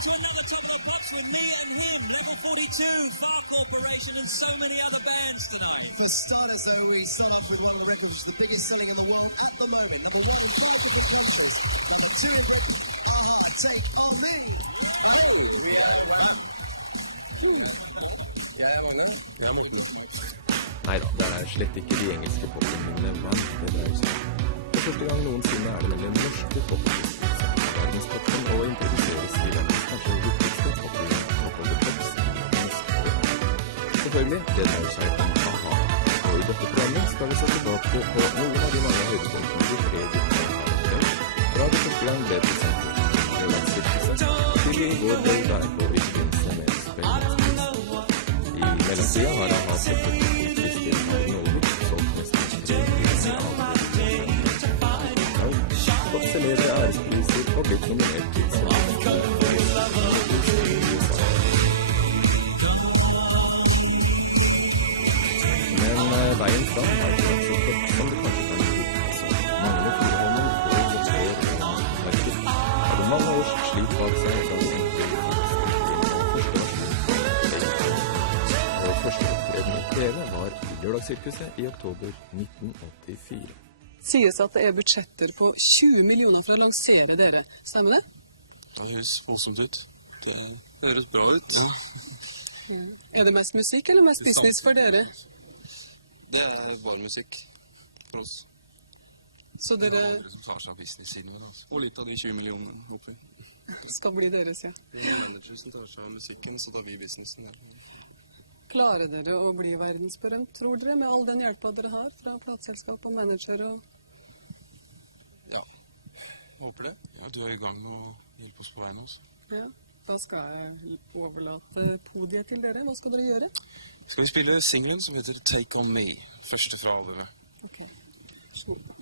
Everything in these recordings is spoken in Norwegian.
to another Tumblr box with me and him, Level 42, Far Corporation, and so many other bands tonight. For starters, though, we start off with one record, which is the biggest selling in the world at the moment. Number one from all of the commercials. Take on me. Nei da, det er slett ikke de engelske popene Van det dreier seg om. For første gang noensinne er det nemlig norske popene verdenspoppen og introduseres i verdens kanskje viktigste popene Top of the Pops i norsk pop. Selvfølgelig, det dreier seg om A-ha. Og i dette programmet skal vi se tilbake på noen av de mange høydepunktene de tre guttene har opplevd fra det første gang ble presentert i Lørdagsvirkelse til i går det der på Vikingse med spillingspris. I mellomtida har A-ha sett et Kristin Norge som nesten 3 av Oppselere ærespriser og blitt nominert til Men veien fram har ikke vært så kort som det kanskje kan bli. Mange firehånden går mot marked. Hadde mange års slit bak seg som og første opptreden i TV var i Lørdagssirkuset i oktober 1984. Sies at det er budsjetter på 20 millioner for å lansere dere. Stemmer det? Det høres voldsomt ut. Det høres bra ut. Ja. Er det mest musikk eller mest business for dere? Det er bare musikk for oss. Så dere... Det som tar seg av business-siden med oss. Og litt av de 20 millionene, håper vi. Skal bli deres, ja. Vi er manager som tar seg av musikken, så tar vi businessen. Klarer dere å bli verdensberømt, tror dere, med all den hjelpa dere har fra plateselskap og manager og... Ja, håper det. Ja, du er i gang med å hjelpe oss på veien også. Ja, da skal jeg overlate podiet til dere. Hva skal dere gjøre? Skal vi spille singlen som heter Take On Me, første fra albumet. Ok, slutt på.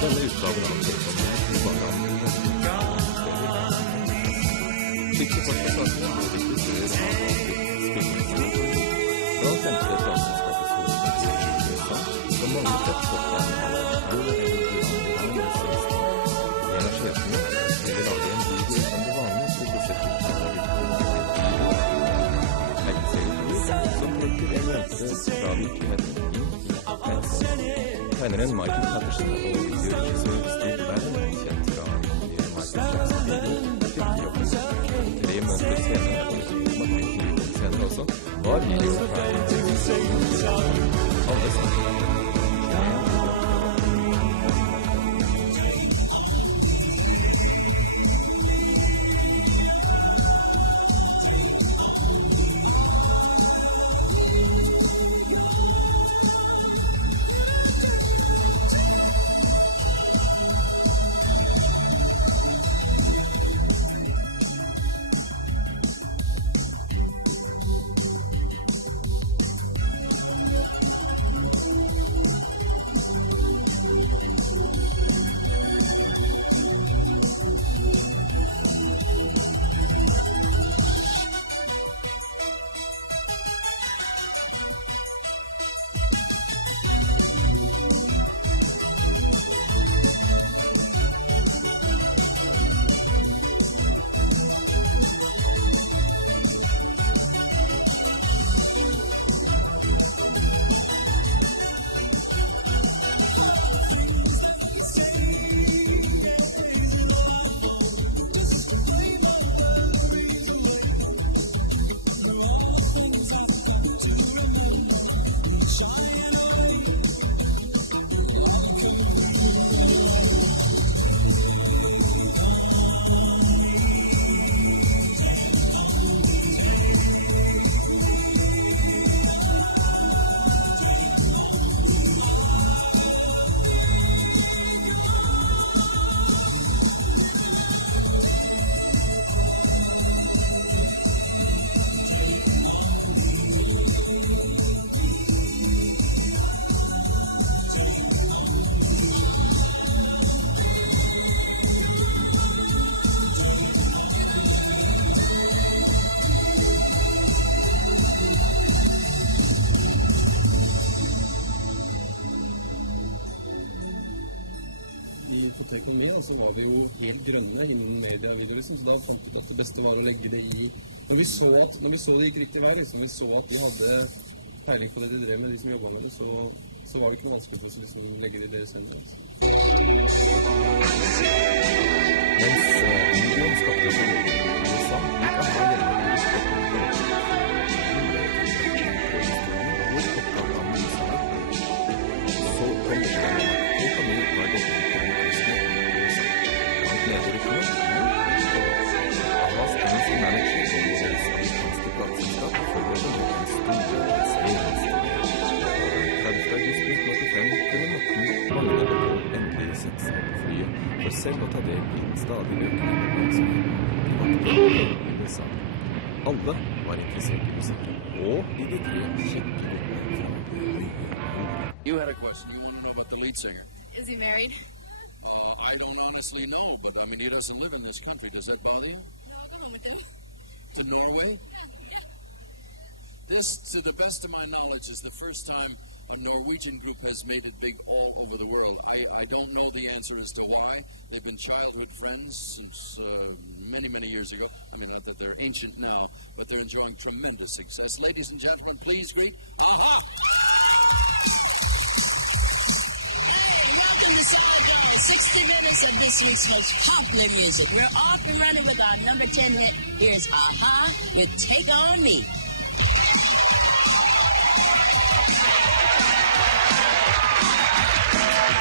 Denne utgaven av Tekstene var slik det første sakene ble diskutert av spillingsinstitutter. Da femte platenskapets hovedkontor i USA, som mange toppstoppband har en av sjefene ville lage en video som det vanlige skulle sett ut som trekker en jente fra virkeligheten tegneren Michael Patterson og videoregissør Steve Bannon, kjent fra Michael Jackson-videoen, 3 måneder senere, og mange måneder senere også, var videoen ferdig. Alle sammen. I fotoøkonomien så var vi jo helt grønne innen media, liksom, så da fant vi at det beste var å legge det i. Når vi så det gikk riktig vei, liksom, vi så at de hadde peiling på det de drev med, de som jobbet med det, så var det ikke noe vanskelig for oss liksom, å legge det i deres hender. Mens videoen skapte seg i USA, ikke har gjennom sporten for så kom det til og familie var gått ut til Kristne i USA. Han gleder ikke noe, Ahas engelske manager og deres amerikanske plateselskap forberedte nå en stor investeringsstudie. 30. august 1985 kunne Morten mangle endelig sette seg på flyet for selv å ta del i den stadig økende oppmerksomheten i USA. Alle var interessert i musikken, og i de tre kjekke You had a question. You want to know about the lead singer? Is he married? I don't honestly know, but I mean, he doesn't live in this country. Does that bother you? To Norway? This, to the best of my knowledge, is the first time a Norwegian group has made it big all over the world. I don't know the answer as to why. They've been childhood friends since many, many years ago. I mean, not that they're ancient now, but they're enjoying tremendous success. Ladies and gentlemen, please greet Aha! Welcome to 60 minutes of this week's most popular music. We're off and running with our number 10 hit. Here's Aha with Take On Me.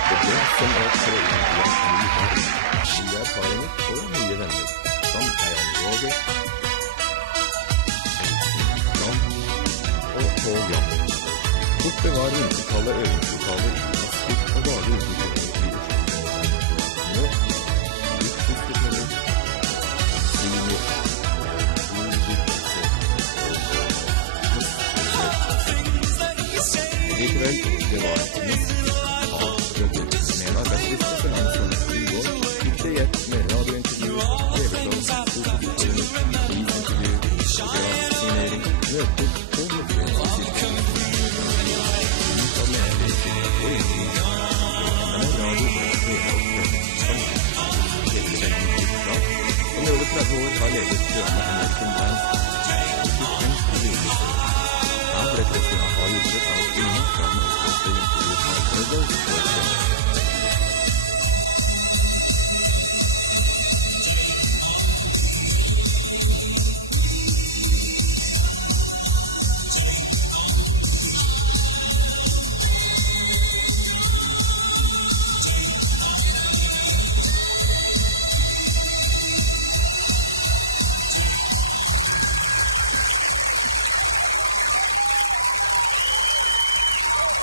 Det som er prøvende i at vi har nye erfaringer og nye venner, som Diane Roger, og Paul Young. Borte var vintertallet øvingslokaler i Asker og dager uten kjønner i Oslo. Nå, utfordringer, senior, likevel, det var mest av jobber med en arbeidsliste for langsomt i går, gikk det gjett med radiointervjuer, TV-blogg, fotokontorer, intervjuer, signering, møter og møter. Som i over 30 år har ledet drømme American Band. Han ble president av hjulpet av kvinner fra norske intervjuer av Burgos og Kjønner.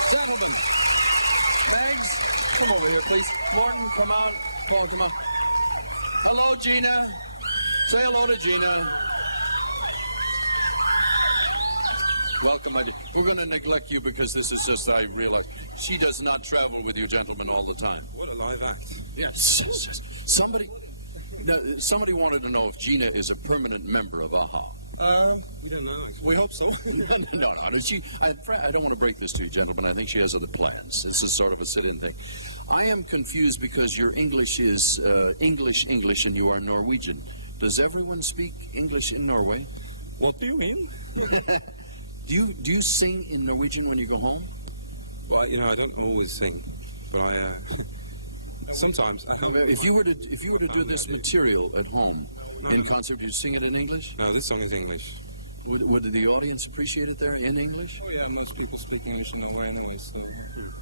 Gentlemen, thanks. Come over here, please. Martin, come out. Paul, come up. Hello, Gina. Say hello to Gina. Welcome, my dear. We're going to neglect you because this is just, I realize, she does not travel with you gentlemen all the time. Yes. Somebody wanted to know if Gina is a permanent member of AHA. We hope so. No. I don't want to break this to you, gentlemen. I think she has other plans. This is sort of a sit-in thing. I am confused because your English is English, and you are Norwegian. Does everyone speak English in Norway? What do you mean? Do you sing in Norwegian when you go home? Well, I don't always sing, but I sometimes. If you were to do this material at home in concert, you sing it in English? No, this song is English. Would the audience appreciate it there in English? Oh, yeah, most people speak English in the way anyway, so,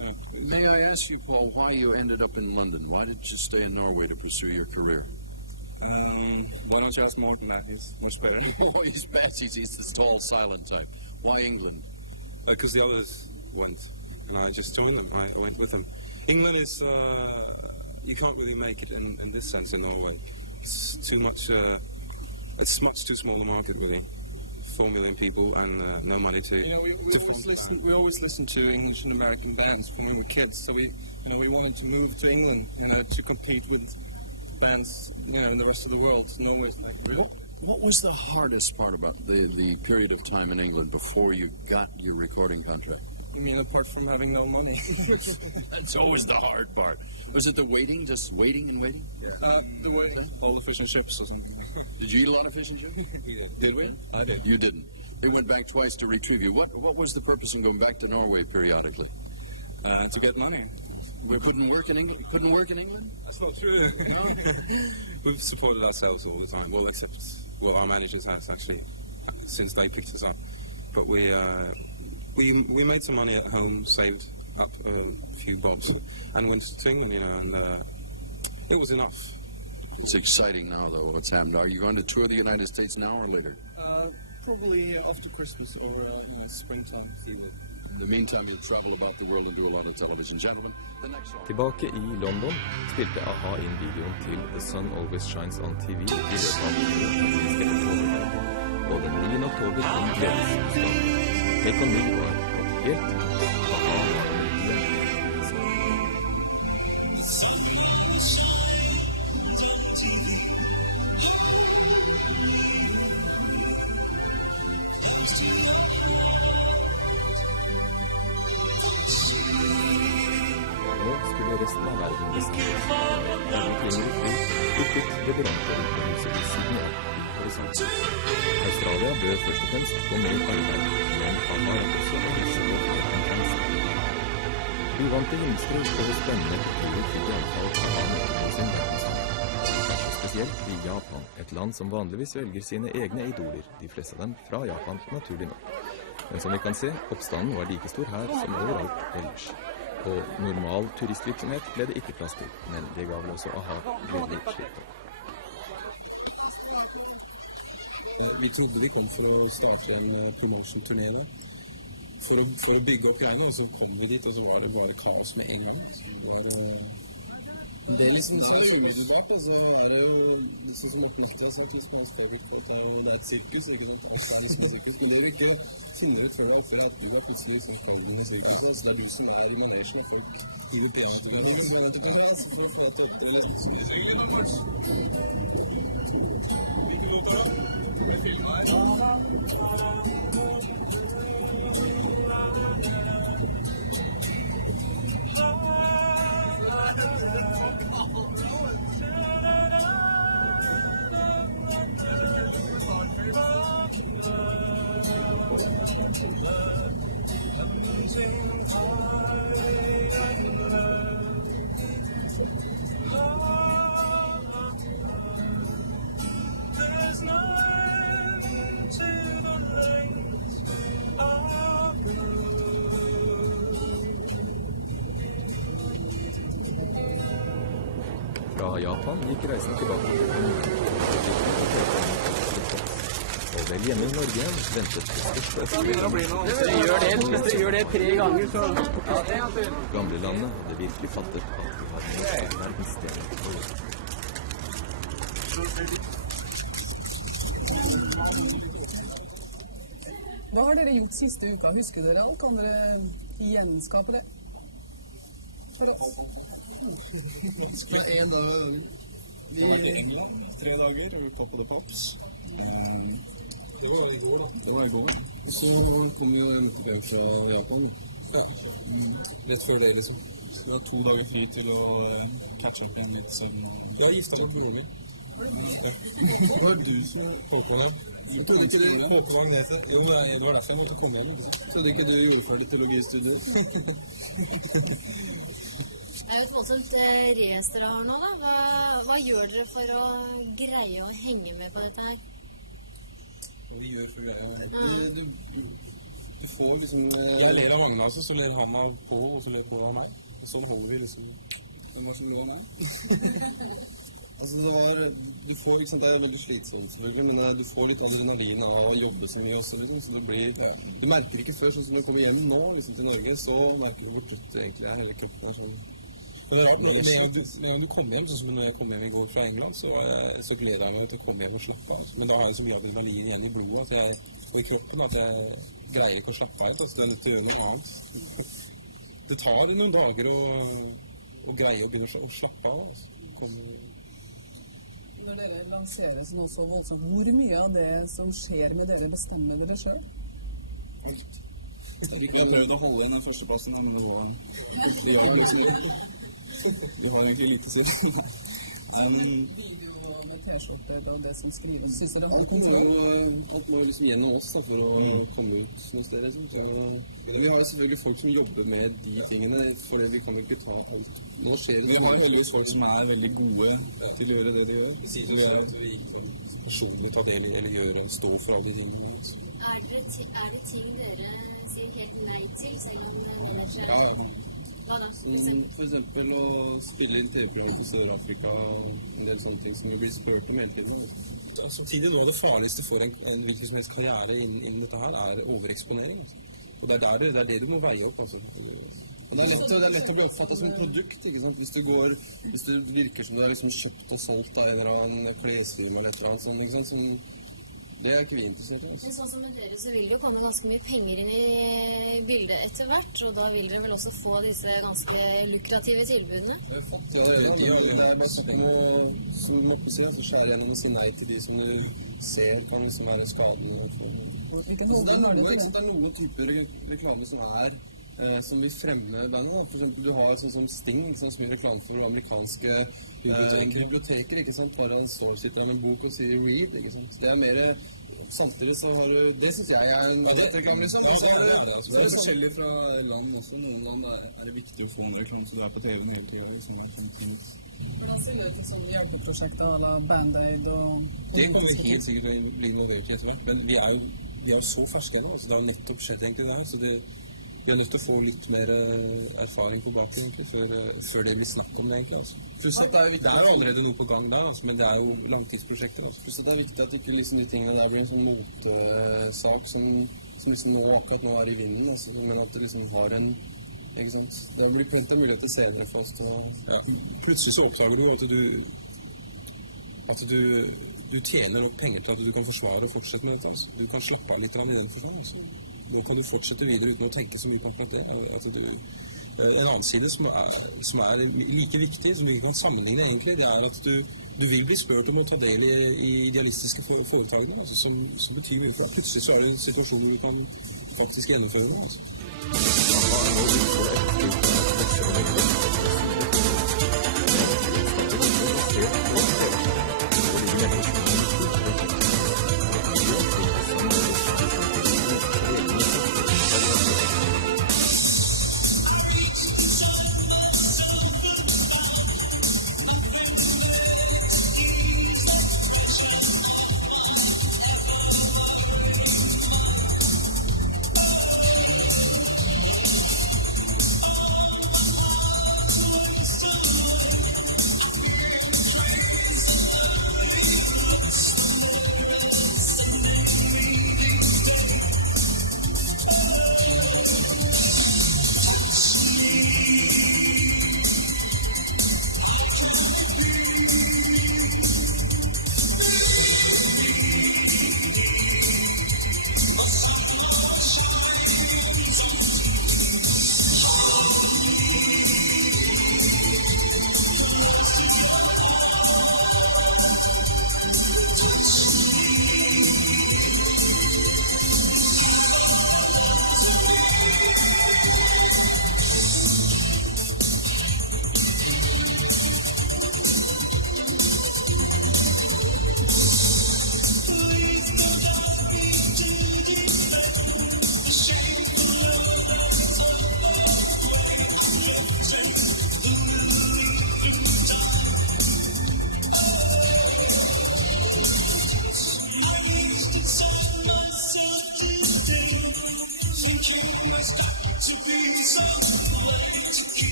yeah. May I ask you, Paul, why you ended up in London? Why did you stay in Norway to pursue your career? Why don't you ask Morten that? He's much better. Oh, he's bad. He's this tall, silent type. Why England? Because the others went, and I just joined them. I went with them. England is, you can't really make it in this sense in Norway. It's too much, it's much too small a market, really, 4 million people and no money to... We always listen to English and American bands when we were kids, so we wanted to move to England to compete with bands in the rest of the world. What was the hardest part about the period of time in England before you got your recording contract? I mean, apart from having no money. That's always the hard part. Was it the waiting, just waiting and waiting? The waiting, all the fish and chips or something. Did you eat a lot of fish and chips? Did we? I did. You didn't. We went back twice to retrieve you. What was the purpose of going back to Norway periodically? To get money. We couldn't work in England? Couldn't work in England? That's not true. We've supported ourselves all the time, well, except our managers have actually, since they picked us up. But we made some money at home, saved up a few bobs, and went to England, and it was enough. It's exciting now, though, what's happened. Are you going to tour the United States now or later? Probably after Christmas or springtime. In the meantime, you'll travel about the world and do a lot of television. Gentlemen, the next song. Tilbake i London spilte A-ha inn videoen til The Sun Always Shines on TV i løpet av og den 9. oktober kom gledesbudskap. Take On Me var gått helt, A-ha var Nå skulle resten av verden bestemmes. Verden trenger ikke dukket det berømte operahuset i Sydney opp i horisonten. Australia bør først og fremst få mer arbeid, men han har også å vise på flere konferanser. Uvante himmelstrøk og det spennende kulturer fikk i alle fall A-ha møte på sin verdensturné. Kanskje spesielt i Japan, et land som vanligvis velger sine egne idoler, de fleste av dem fra Japan, naturlig nok. Men som vi kan se, oppstanden var like stor her som overalt ellers. Og normal turistvirksomhet ble det ikke plass til, men det ga vel også A-ha gledelig slipp på. Vi trodde vi kom for å starte en promotion-turné nå. For å bygge opp greiene, og så kom vi dit, og så var det bare kaos med en gang. Det er liksom så umiddelbart, altså er det jo liksom som opplevd det, sant, hvis man spør på at det er et sirkus, ikke sant, det er liksom et sirkus, men det er jo ikke finner ut før det er for at du har plutselig så ferdig i sirkuset, så det er du som er i manesjen, og for hiver penger til det. Det er jo sånn etterpå, altså, for at det oppdrer liksom som det skulle gjøre. Fra Japan gikk reisen tilbake til og vel hjemme i Norge ventet det største Hvis dere gjør det 3 ganger, så... Gamlelandet hadde virkelig fattet at de hadde noe verdenssteder å gjøre. Hva har dere gjort siste uka? Husker dere alt? Kan dere gjenskape det? Spilt 1 dag. Vi var i England 3 dager, og vi på The Pops. Det var i går, da. Det var i går. Så kom vi en brev fra Japan. Ja. Rett før det, liksom. Så det var 2 dager fri til å catch up igjen litt siden. Jeg har giftet meg for noen. Det var du som holdt på det. Jeg trodde ikke det holdt på Agnete. Det var derfor jeg måtte komme hjem. Jeg trodde ikke du gjorde ferdig teologistudier. Det er jo et voldsomt race dere har nå, da. Hva gjør dere for å greie å henge med på dette her? Hva vi gjør for å greie? Du får liksom... Jeg ler av Agnes, så ler han av på, og så ler på av meg. Sånn holder vi liksom. Det var så mye av meg. Altså, du får, ikke sant, det er veldig slitsomt, men du får litt adrenalin av å jobbe så mye også, liksom, så det blir... Du merker ikke før, sånn som du kommer hjem nå, liksom, til Norge, så merker du hvor putt egentlig er hele kroppen er sånn. Når du kommer hjem, sånn som når jeg kom hjem i går fra England, så gleder jeg meg til å komme hjem og slappe av. Men da har jeg så mye adrenalin igjen i blodet, så jeg Og i kroppen at jeg greier ikke å slappe av, altså det er nødt til å gjøre noe annet. Det tar noen dager å greie å begynne å slappe av. Når dere lanserer sånn også voldsomt, hvor mye av det som skjer med dere bestemmer dere selv? Jeg har prøvd å holde inn den førsteplassen, men det var det var egentlig lite selv. Med T-skjorter og det som skrives. Synes dere alt må liksom gjennom oss da, for å komme ut noen steder. Vi har jo selvfølgelig folk som jobber med de tingene, for vi kan jo ikke ta alt. Nå skjer det. Vi har heldigvis folk som er veldig gode til å gjøre det de gjør. Vi sier det at vi ikke personlig tar del i eller gjør og stå for alle de tingene. Er det ting dere sier helt nei til, selv om det er skjer? Ja. For eksempel å spille inn TV-program til Sør-Afrika og en del sånne ting som vi blir spurt om hele tiden. Samtidig noe av det farligste for en hvilken som helst karriere innen dette her er overeksponering. Og det er det du må veie opp. Altså. Og det er lett å bli oppfattet som et produkt, ikke sant? Hvis det virker som du har liksom kjøpt og solgt av en eller annen klesfilm eller et eller annet sånt, ikke sant? Det er ikke vi interessert i. Men sånn som med dere, så vil det jo komme ganske mye penger inn i bildet etter hvert, og da vil dere vel også få disse ganske lukrative tilbudene? Det er som å skjære gjennom og si nei til de som du ser som er en skade. Det er noen typer reklame som vil fremme bandet. For eksempel, du har sånn som Sting, som gjør reklame for amerikanske biblioteker, ikke sant? Bare han står og sitter med en bok og sier read, ikke sant? Det er mer, samtidig så har du, det synes jeg er en reklame, liksom. Det er forskjellig fra land også. Noen land er det viktig å få en reklame som du er på TV hele tiden. Hvordan stiller dere til sånne hjelpeprosjekter, da Band-Aid og... Det kommer ikke helt sikkert å bli involvert i etter hvert, men vi er jo så ferske nå, så det har nettopp skjedd egentlig der, så vi er nødt til å få litt mer erfaring på baken egentlig, før det blir snakket om det egentlig. Altså. Det er jo allerede noe på gang der, altså, men det er jo langtidsprosjekter. Altså. Plutselig er det viktig at ikke liksom, de tingene der blir en sånn motsak som liksom akkurat nå er i vinden, altså, men at det liksom har en... Ikke sant? Det blir plenty av muligheter senere for oss til å... Ja, plutselig så oppdager du at du tjener nok penger til at du kan forsvare og fortsette med dette. Altså. Du kan slappe av litt av nedenfor seg. Altså. Nå kan du fortsette videre uten å tenke så mye på det. En annen side som er like viktig, som vi kan sammenligne egentlig, det er at du vil bli spurt om å ta del i idealistiske foretakene, altså, som betyr mye for deg. Plutselig så er det en situasjon hvor du kan faktisk gjennomføre det. Altså.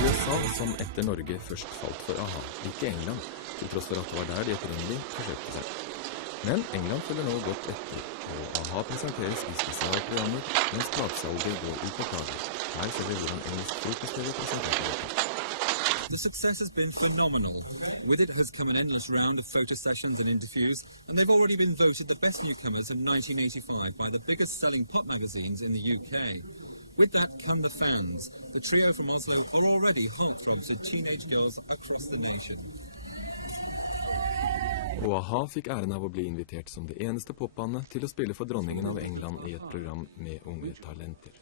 USA som etter Norge først falt for AHA, ikke England, til tross for at det var der de opprinnelig forsøkte seg. Men England følger nå godt etter, og AHA presenteres i spesialprogrammer, mens platesalget går upåklaget. Her ser vi hvordan engelsk frokost-TV presenterer dette. The success has been phenomenal. With it has come an endless round of photo sessions and interviews, and they've already been voted the best newcomers in 1985 by the biggest selling pop magazines in the UK. With that come the fans. The trio from Oslo are already heartthrobs of teenage girls across the nation. Og AHA fikk æren av å bli invitert som det eneste popbandet til å spille for dronningen av England i et program med unge talenter.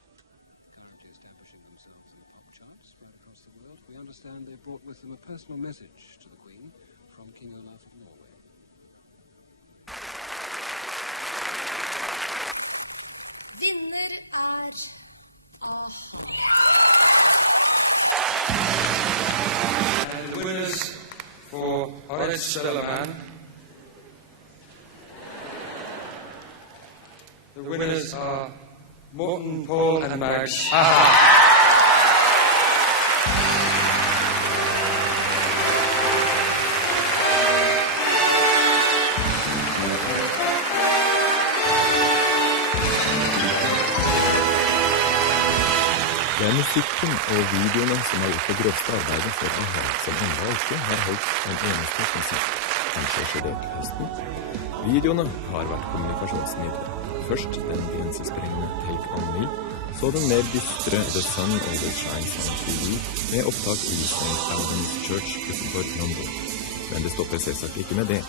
Vinner And the winners for Harald Stellerman. The winners are Morten, Paul and Max. Det er musikken og videoene som har gjort det grøvste arbeidet for AHA, som enda ikke har holdt en eneste konsert. Kanskje skjer det til høsten. Videoene har vært kommunikasjonsmidler. Først den grensesprengende Take On Me, så den mer dystre The Sun Always Shines On TV med opptak i St. Albans Church utenfor London. Men det stopper selvsagt ikke med det.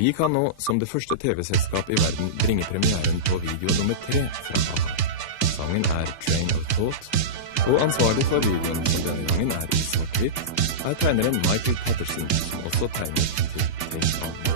Vi kan nå, som det første TV-selskap i verden, bringe premieren på video nummer 3 fra AHA. Sangen er Train of Thought, og ansvarlig for videoen som denne gangen er i svart-hvitt, er tegneren Michael Patterson, som også tegner til Take On Me.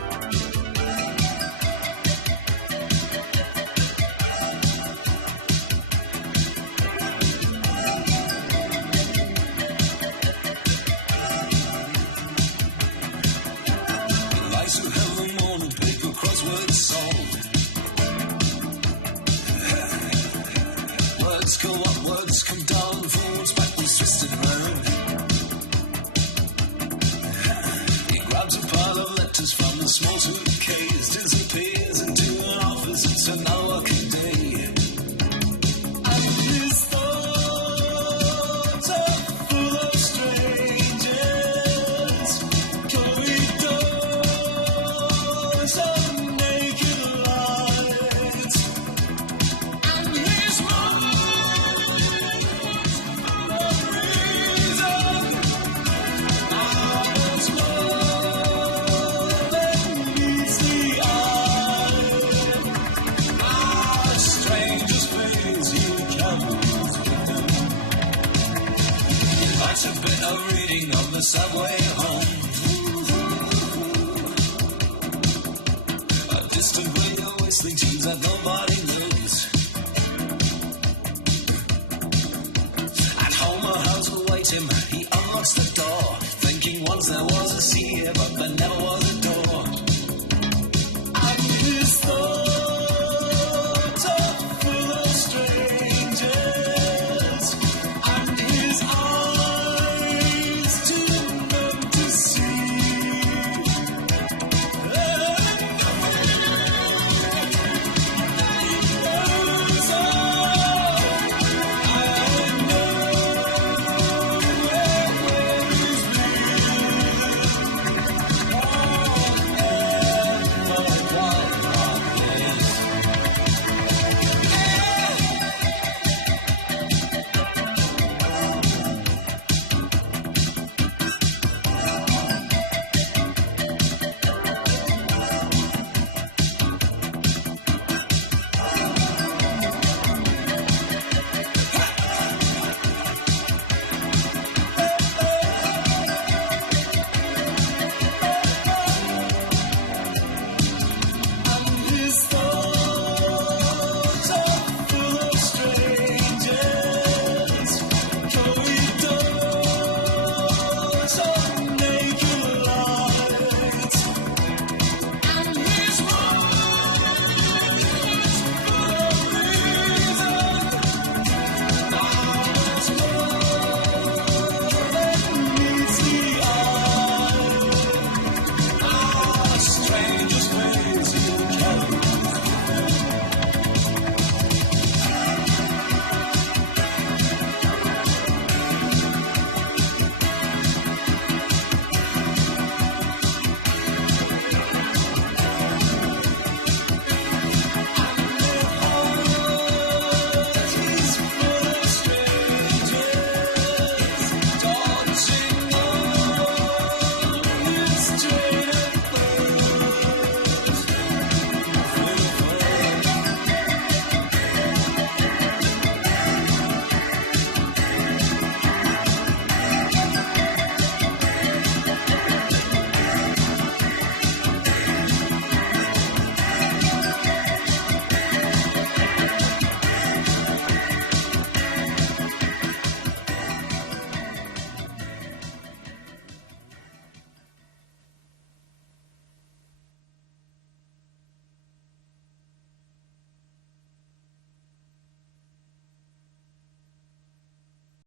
Subway home. A distant radio whistling tunes that no